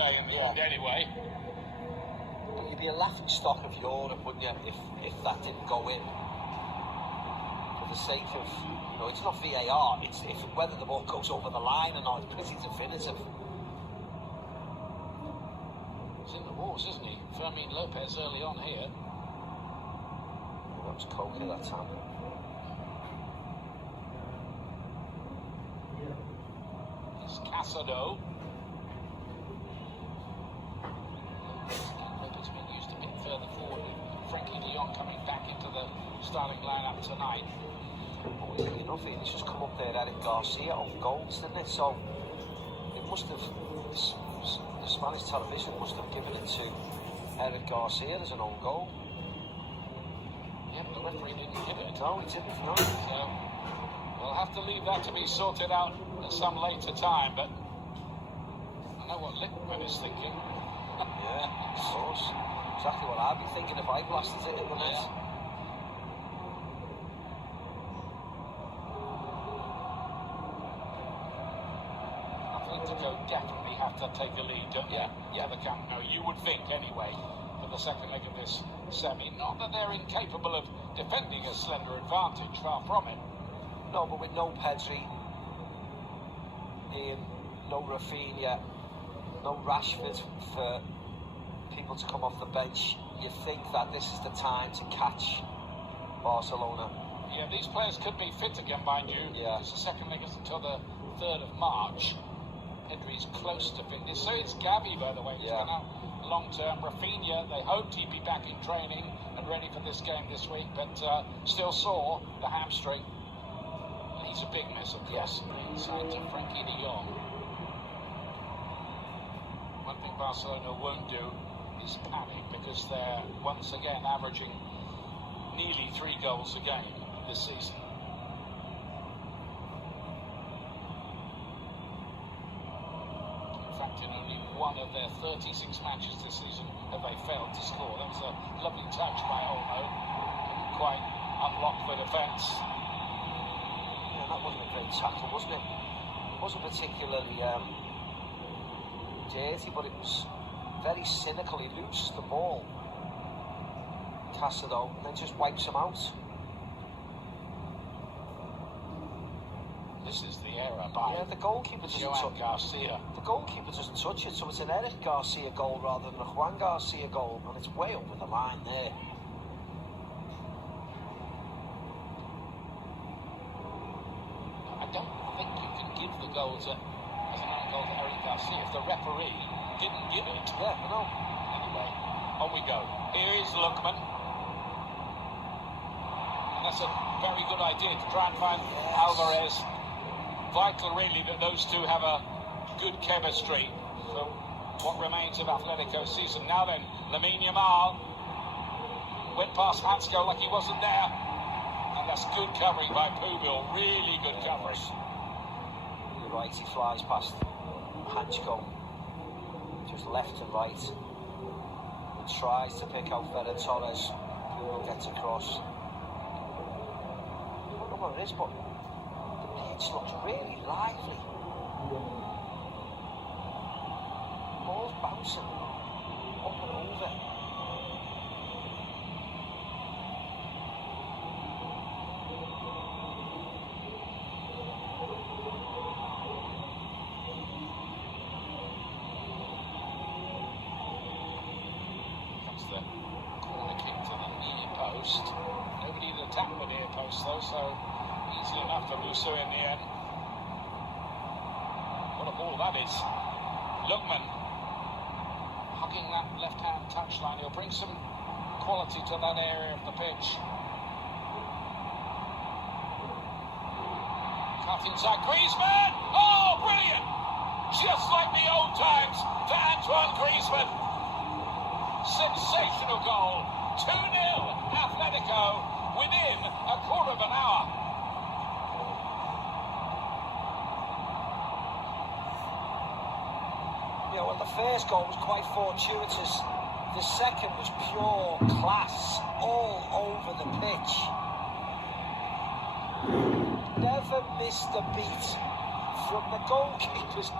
day in the end anyway. But you'd be a laughing stock of Europe, wouldn't you, if that didn't go in? For the sake of, it's not VAR, it's whether the ball goes over the line or not. It's pretty definitive. He's in the wars, isn't he? Fermin Lopez early on here. That was Coker that time. It's Casado. Lopez being used a bit further forward with Frankie de Jong coming back into the starting lineup tonight. Weirdly enough, he's just come up there, Eric Garcia on goals, didn't it? So it must have, the Spanish television must have given it to Eric Garcia as an own goal. Yeah, but the referee didn't give it. No, he didn't, no. So we'll have to leave that to be sorted out at some later time, but I know what Lickman is thinking. Yeah, of course. Exactly what I'd be thinking if I blasted it in the net. Atletico definitely have to take a lead, don't they? Yeah, the Camp Nou. You would think anyway, for the second leg of this semi. Not that they're incapable of defending a slender advantage, far from it. No, but with no Pedri, no Rafinha, no Rashford for people to come off the bench, you think that this is the time to catch Barcelona. Yeah, these players could be fit again, mind you. Yeah. Because the second leg is until the 3rd of March. Pedri's close to fitness. So it's Gavi, by the way, who's been out long-term. Rafinha, they hoped he'd be back in training and ready for this game this week, but still sore, the hamstring. And he's a big miss, of course. Inside to Frankie de Jong. One thing Barcelona won't do is panic, because they're once again averaging nearly 3 goals a game this season. In fact, in only one of their 36 matches this season have they failed to score. That was a lovely touch by Olmo. Didn't quite unlock the defence. Yeah, that wasn't a great tackle, wasn't it? It wasn't particularly dirty, but it was very cynical. He loses the ball, Casado, and then just wipes him out. This is the error by the goalkeeper doesn't touch Garcia. The goalkeeper doesn't touch it, so it's an Eric Garcia goal rather than a Juan Garcia goal, and it's way over the line there. I don't think you can give the goal as an own goal to Eric Garcia if the referee didn't give it. Yeah, I know. Anyway, on we go. Here is Lookman. And that's a very good idea to try and find Alvarez. Vital, really, that those two have a good chemistry for what remains of Atletico season. Now then, Lamine Yamal went past Hansko like he wasn't there. And that's good covering by Pubil. Really good coverage. You're right, he flies past Hansko. Just left and right. He tries to pick out Ferran Torres. Pubil gets across. I don't know what it is, but it looks really lively. Ball's bouncing up and over. Comes the corner kick to the near post. Nobody to attack the near post though, so easy enough for Musso in the end. What a ball that is. Lookman hugging that left-hand touchline. He'll bring some quality to that area of the pitch. Cut inside Griezmann. Oh, brilliant! Just like the old times for Antoine Griezmann. Sensational goal. 2-0 Atletico within a quarter of an hour. Yeah, well, the first goal was quite fortuitous. The second was pure class all over the pitch. Never missed a beat from the goalkeeper's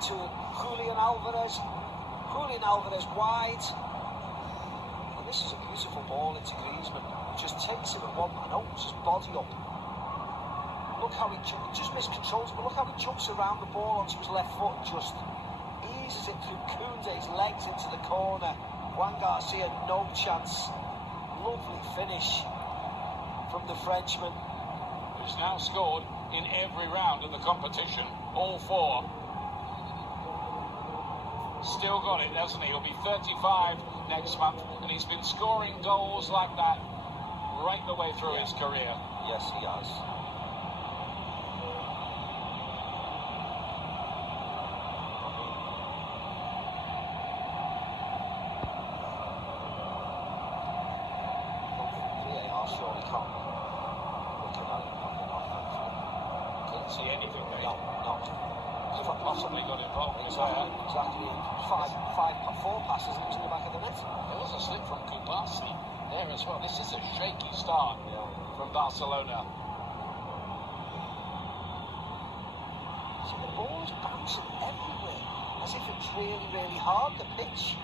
to Julian Alvarez. Julian Alvarez wide. And this is a beautiful ball into Griezmann. Just takes him at one man, opens his body up. Look how he just miscontrols, but look how he jumps around the ball onto his left foot and just eases it through Koundé's legs into the corner. Juan Garcia, no chance. Lovely finish from the Frenchman. Who's now scored in every round of the competition, all four. Still got it, doesn't he? He'll be 35 next month, and he's been scoring goals like that right the way through his career. Yes, he has. VAR surely can't look at that and knock it off. Couldn't see anything there. No. Possibly got involved in Exactly. Four passes and it was in the back of the net. There was a slip from Kubasi there as well. This is a shaky start from Barcelona. So the ball is bouncing everywhere, as if it's really, really hard, the pitch.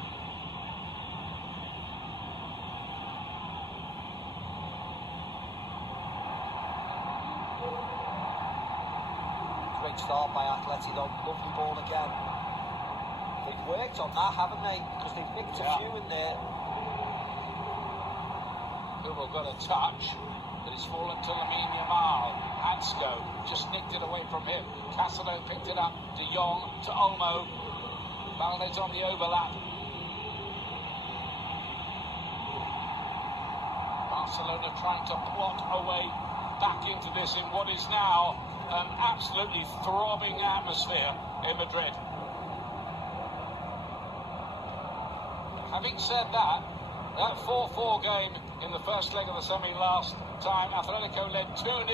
Great start by Atletico, lovely ball again. They've worked on that, haven't they? Because they've nicked a few in there. Hugo got a touch, but it's fallen to Lamine Yamal. Hansco just nicked it away from him. Casado picked it up. De Jong to Olmo. Valdes on the overlap. Barcelona trying to plot a way back into this in what is now an absolutely throbbing atmosphere in Madrid. Having said that 4-4 game in the first leg of the semi last time, Atletico led 2-0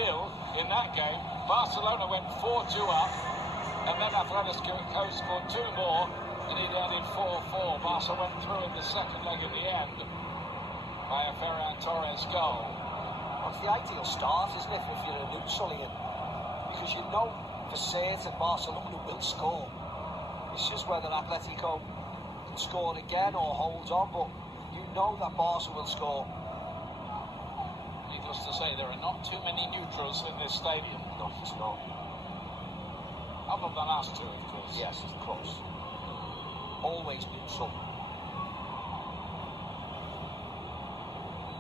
in that game. Barcelona went 4-2 up, and then Atletico scored two more, and it ended 4-4. Barca went through in the second leg in the end by a Ferran Torres goal. That's the ideal start, isn't it, if you're a neutral in? Because you know for certain Barcelona will score. It's just whether Atletico can score again or hold on, but you know that Barca will score. Needless to say, there are not too many neutrals in this stadium. No, it's not. Other than us two, of course. Yes, of course. Always neutral.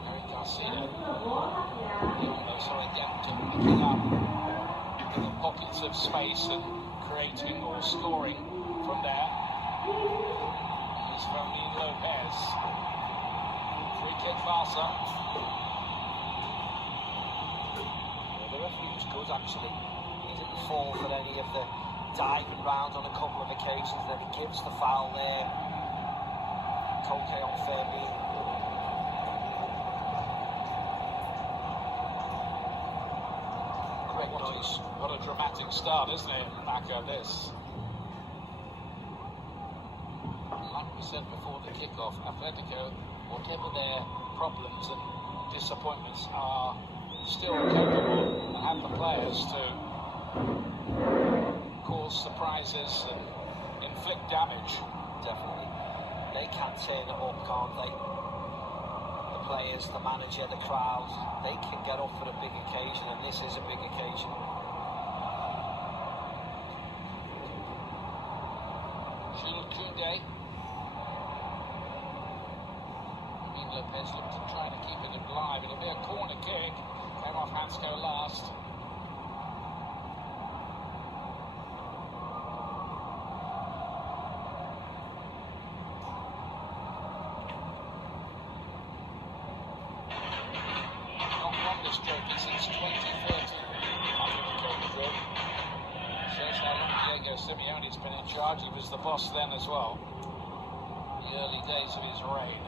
Eric Garcia. So again, picking up in the pockets of space and creating or scoring from there. Is Fermin Lopez. Free kick Barca. The referee was good, actually. He didn't fall for any of the diving round on a couple of occasions. Then he gives the foul there. Koke on Fermin. Great noise. What a dramatic start, isn't it, Maka, this? Like we said before the kickoff, Atletico, whatever their problems and disappointments, are still capable and have the players to cause surprises and inflict damage. Definitely. They can turn it up, can't they? The players, the manager, the crowd, they can get up for a big occasion, and this is a big occasion. Jules Koundé. Lopez looked to try to keep it alive. It'll be a corner kick. Came off Hansco last. Not won this trophy since 2013. Atletico Madrid. Shows how long Diego Simeone's been in charge. He was the boss then as well. The early days of his reign.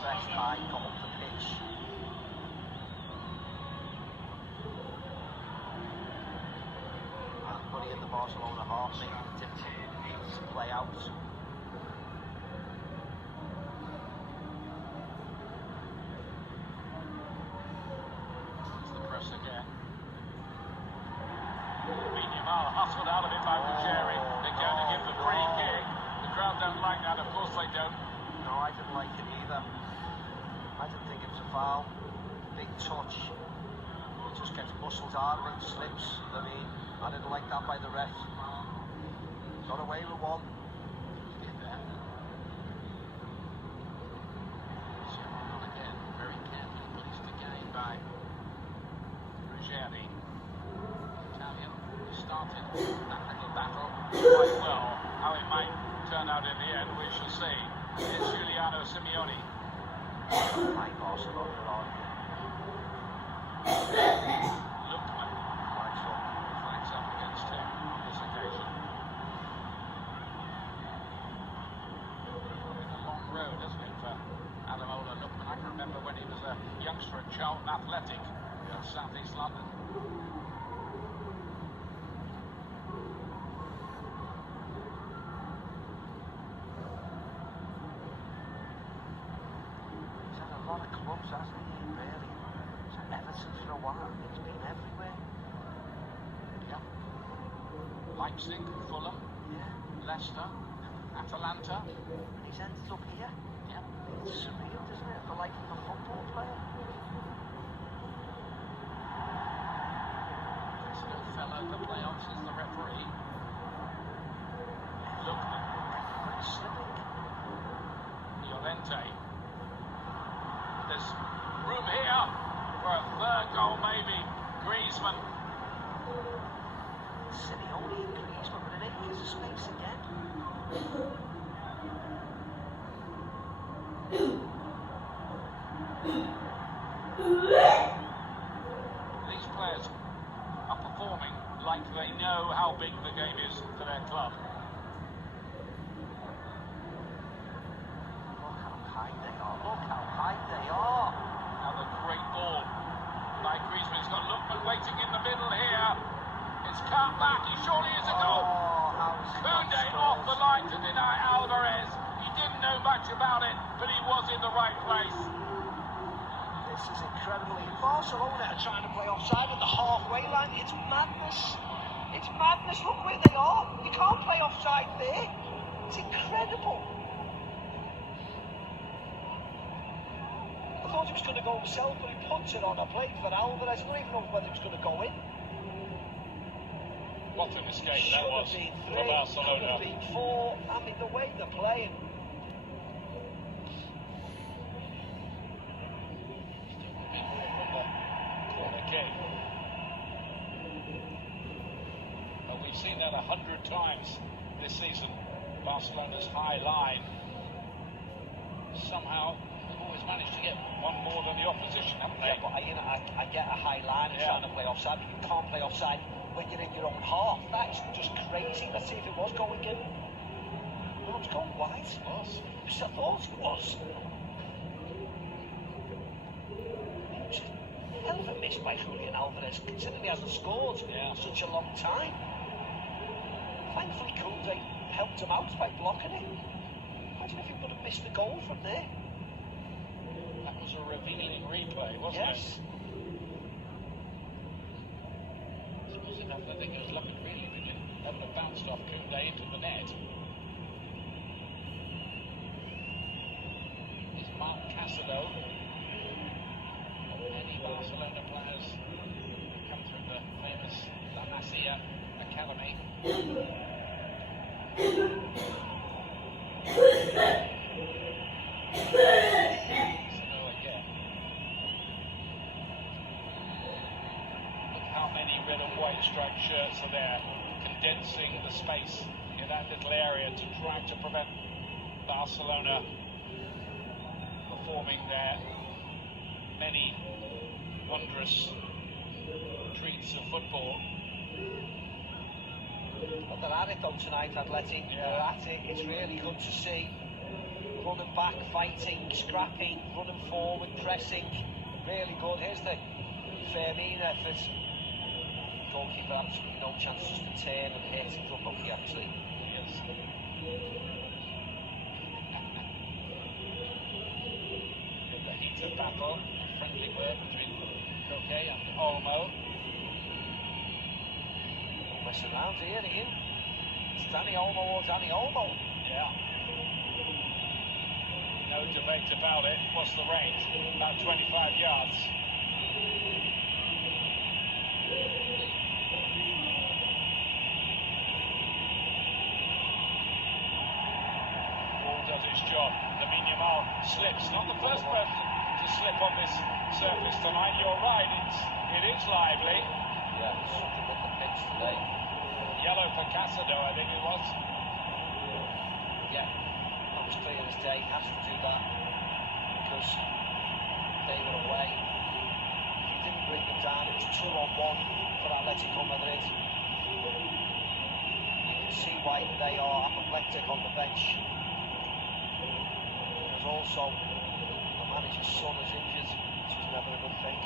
Fresh line, got up the pitch. Barcelona half, making it difficult to play out. The press again. Minimal hustled out of it by Ruggieri. They're going to give the free kick. The crowd don't like that, of course they don't. No, I didn't like it either. I didn't think it was a foul. Big touch. It just gets muscled harder and slips. I mean, I didn't like that by the ref. Got away with one. Again, very carefully placed again by Ruggieri. Italian started that little battle quite well. How it might turn out in the end, we shall see. It's Giuliano Simeone. My Barcelona on. Lookman flags up against him on this occasion. It's been a long road, hasn't it, for Ademola Lookman? I can remember when he was a youngster at Charlton Athletic in South East London. He's had a lot of clubs, hasn't he, really? He's at Everton for a while. He's been everywhere. Yeah. Leipzig, Fulham, Leicester, Atalanta. And he's ended up here. Yeah. It's surreal, isn't it? The life of a football player. Still fell out the playoffs as the referee. Lookman, It's slipping. Llorente. There's room here for a third goal, maybe. Griezmann. Simeone and Griezmann with an acres of space again. These players are performing like they know how big the game is for their club. Look how high they are. Look how high they are. Another great ball by Griezmann. He's got Lookman waiting in the middle here. It's cut back. He surely is a goal. Koundé off the line to deny Alvarez. He didn't know much about it, but he was in the right place. This is incredible. Barcelona are trying to play offside at the halfway line. It's madness. It's madness. Look where they are. You can't play offside there. It's incredible. I thought he was going to go himself, but he puts it on a plate for Alvarez. I don't even know whether it was going to go in. What an escape Should that was have been for three, Barcelona. could have been four. I mean, the way they're playing. Corner kick. Well, we've seen that 100 times this season. Barcelona's high line. Somehow, they've always managed to get one more than the opposition, haven't they? Yeah, but I get a high line and trying to play offside, but you can't play offside when you're in your own half. That's just crazy. Let's see if it was going in. No, it's going wide. It was. I thought it was. Hell of a miss by Julian Alvarez, considering he hasn't scored in such a long time. Thankfully, Koundé helped him out by blocking it. Imagine if he would have missed the goal from there. That was a revealing replay, wasn't it? Yes. It was enough. I think it was lucky, really, but it hadn't have bounced off Koundé into the net. It's Mark Casado. Many Barcelona players come through the famous La Masia Academy. Again. Look how many red and white striped shirts are there, condensing the space in that little area to try to prevent Barcelona performing their many wondrous treats of football. Well, they're at it though tonight, Atletico. Yeah. They're at it. It's really good to see. Running back, fighting, scrapping, running forward, pressing. Really good. Here's the Fermin effort. goalkeeper absolutely no chance just to turn and hit. He's unlucky actually. Yes. The heated battle, friendly word between Koke and Olmo. Don't mess around here, Ian. It's Danny Olmo or Danny Olmo. Yeah. No debate about it. What's the range? About 25 yards. Ball does its job. Lamine Yamal slips. Not the first person to slip on this surface tonight. You're right. It is lively. Yeah, something with the pitch today. Yellow for Casado, I think it was. Yeah, that was clear as day. Has to do that because they were away. He didn't bring them down. It was 2-on-1 for Atletico Madrid. You can see why they are apoplectic on the bench. There's also the manager's son is injured, which is never a good thing.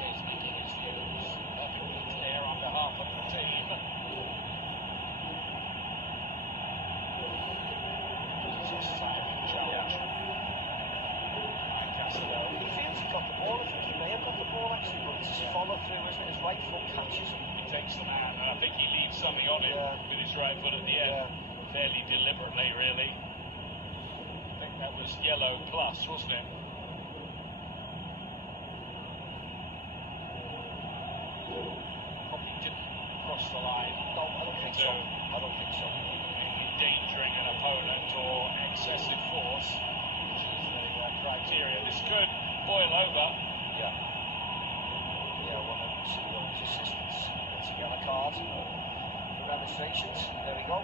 He's making his views perfectly clear on behalf of the team. Just in charge. Casado. He feels he got the ball. I think he may have got the ball actually, but it's his follow through, isn't it? His right foot catches him. He takes the man, and I think he leaves something on him with his right foot at the end, fairly deliberately, really. I think that was yellow plus, wasn't it? Probably didn't cross the line. No, I don't think so. I don't think so. Endangering an opponent or excessive force, which is the criteria. This could boil over. Yeah. Yeah, well, then we'll see what his assistants. It's a yellow card for demonstrations. There we go.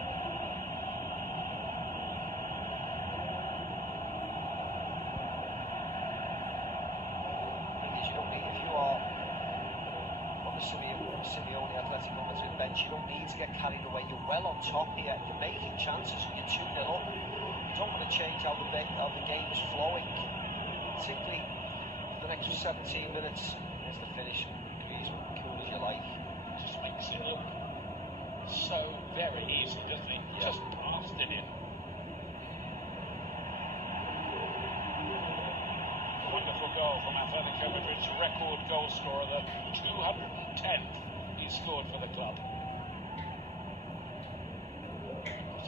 Thing is, you don't need, if you are on the Simeone Atletico Madrid bench, you don't need to get carried away. You're well on top here. You're making chances and you're 2-0 up. You don't want to change how the game is flowing. Particularly the next 17 minutes. There's the finish. Griezmann, cool as you like. Just makes it look so very easy, doesn't it? Yeah. Just passed it in. Wonderful goal from Atletico Madrid's record goal scorer, the 210th he scored for the club.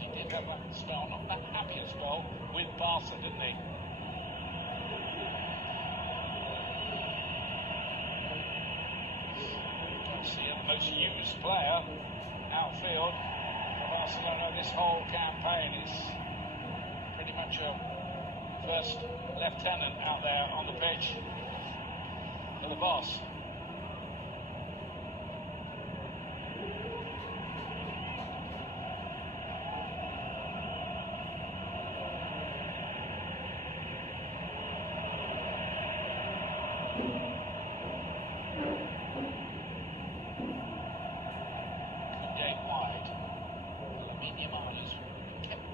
He did have that spell, not that happy a spell, with Barca, didn't he? The most used player outfield for Barcelona this whole campaign is pretty much a first lieutenant out there on the pitch for the boss.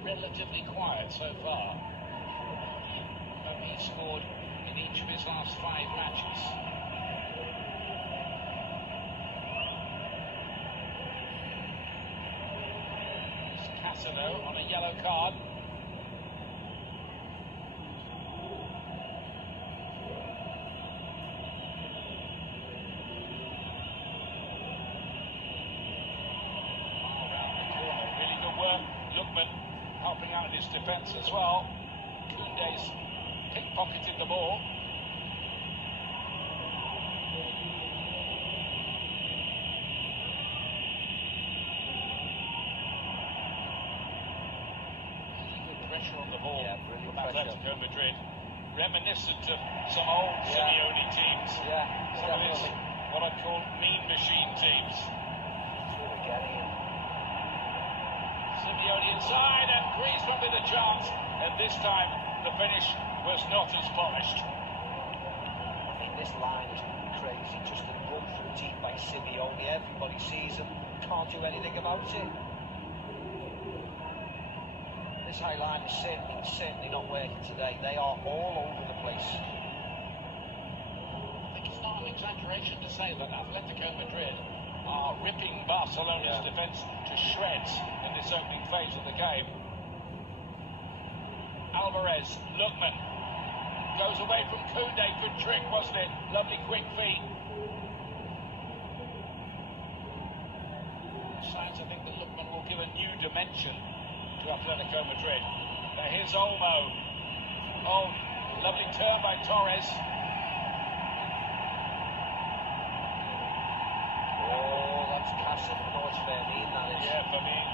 Relatively quiet so far. He's scored in each of his last 5 matches. There's Casado on a yellow card. Really good work. Lookman helping out his defence as well. Koundé's pickpocketed the ball. Good pressure on the ball from Atletico Madrid. Reminiscent of some old Simeone teams. Some of his, what I call mean machine teams. Simeone inside, and Griezmann with a chance, and this time the finish was not as polished. I think this line is crazy, just a run through deep by Simeone. Everybody sees him, can't do anything about it. This high line is certainly not working today. They are all over the place. I think it's not an exaggeration to say that Atletico Madrid are ripping Barcelona's defence to shreds in this opening phase of the game. Alvarez, Lookman, goes away from Koundé. Good trick, wasn't it? Lovely quick feet. Signs, I think, that Lookman will give a new dimension to Atletico Madrid. Now here's Olmo. Oh, lovely turn by Torres. Oh, that's classic. No, it's Fermin, that is. Yeah, Fermin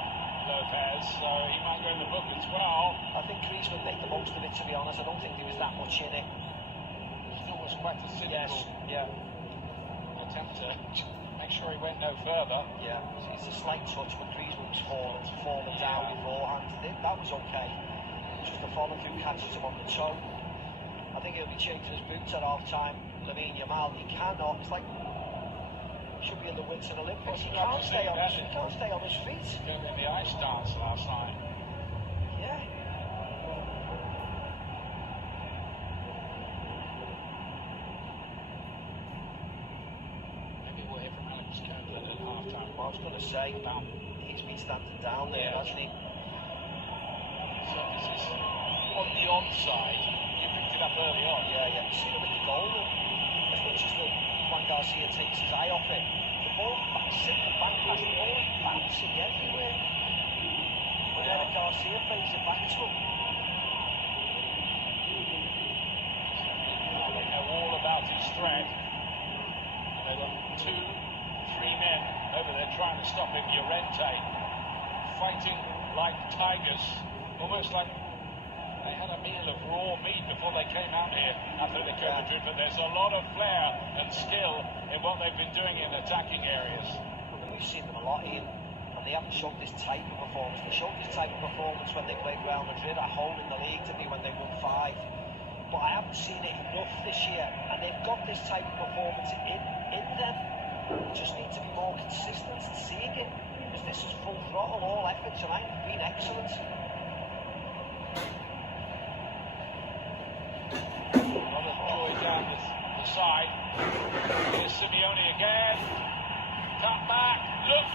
Lopez, so he might go in the book as well. I think Griezmann made the most of it, to be honest. I don't think there was that much in it. Still was quite a cynical attempt to make sure he went no further. Yeah, it's a slight touch, but Griezmann was falling down beforehand. That was okay. Just the follow-through catches him on the toe. I think he'll be changing his boots at half-time. Lamine Yamal, he cannot. It's like he should be in the Winter Olympics. He can't stay on his feet. Going in the ice dance last night. Yeah. Maybe we'll hear from Alex Copeland at half-time. Well, I was going to say, he's been standing down there, hasn't he? So this is on the onside. You picked it up early on. Yeah. You see him with the goal. As much as Juan Garcia takes his eye off it, the ball, simple back pass, the ball bouncing everywhere. But Eric Garcia plays it back to him. They know all about his threat. And they've got 2-3 men over there trying to stop him. Llorente fighting like tigers, almost like they had a meal of raw meat before they came out here, Atletico Madrid, but there's a lot of flair and skill in what they've been doing in attacking areas. We've seen them a lot, Ian, and they haven't shown this type of performance. They showed this type of performance when they played Real Madrid at home in the league, didn't they, when they won 5. But I haven't seen it enough this year, and they've got this type of performance in them. They just need to be more consistent in seeing it, because this is full throttle, all effort tonight. Been excellent. Down the side. Here's Simeone again. Cut back. Look.